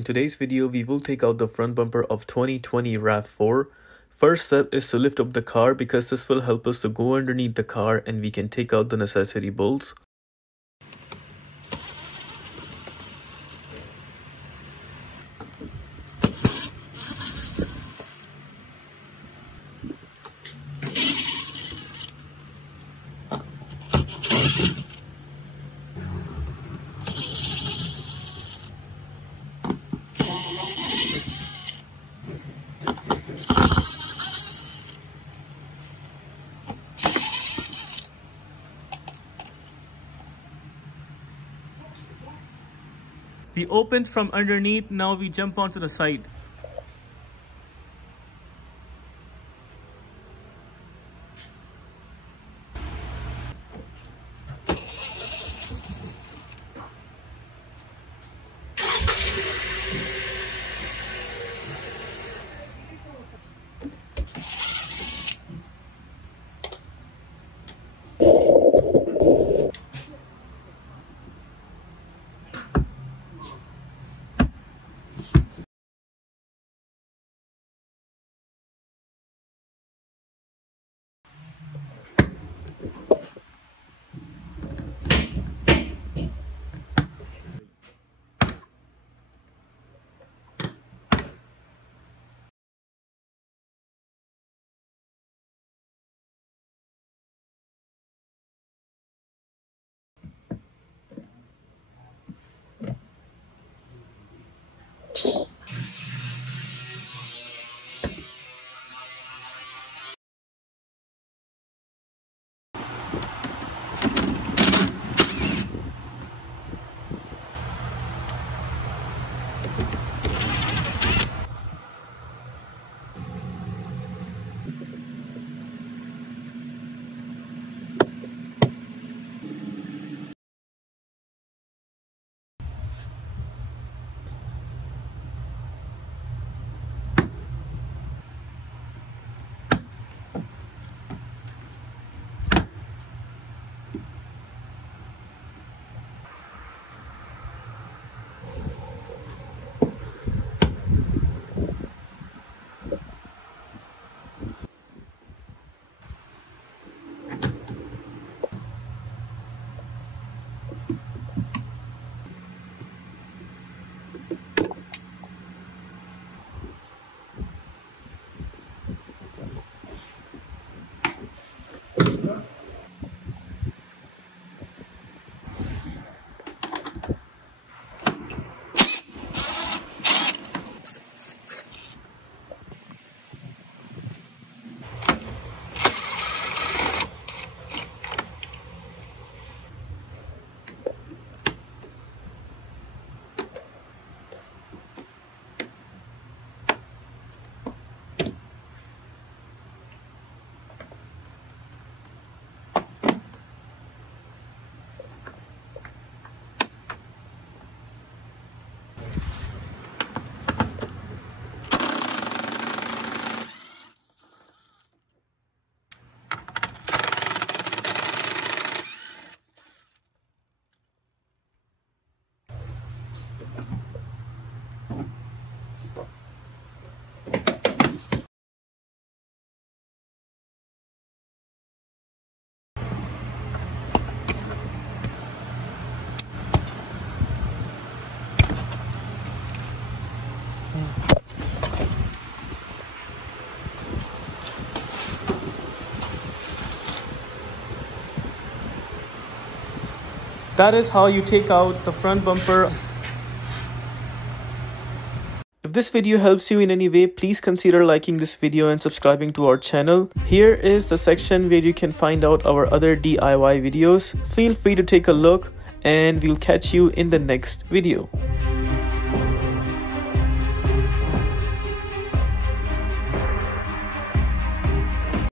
In today's video, we will take out the front bumper of 2020 Rav4. First step is to lift up the car because this will help us to go underneath the car and we can take out the necessary bolts. We opened from underneath, now we jump onto the side. That is how you take out the front bumper. If this video helps you in any way, please consider liking this video and subscribing to our channel. Here is the section where you can find out our other DIY videos. Feel free to take a look and we'll catch you in the next video.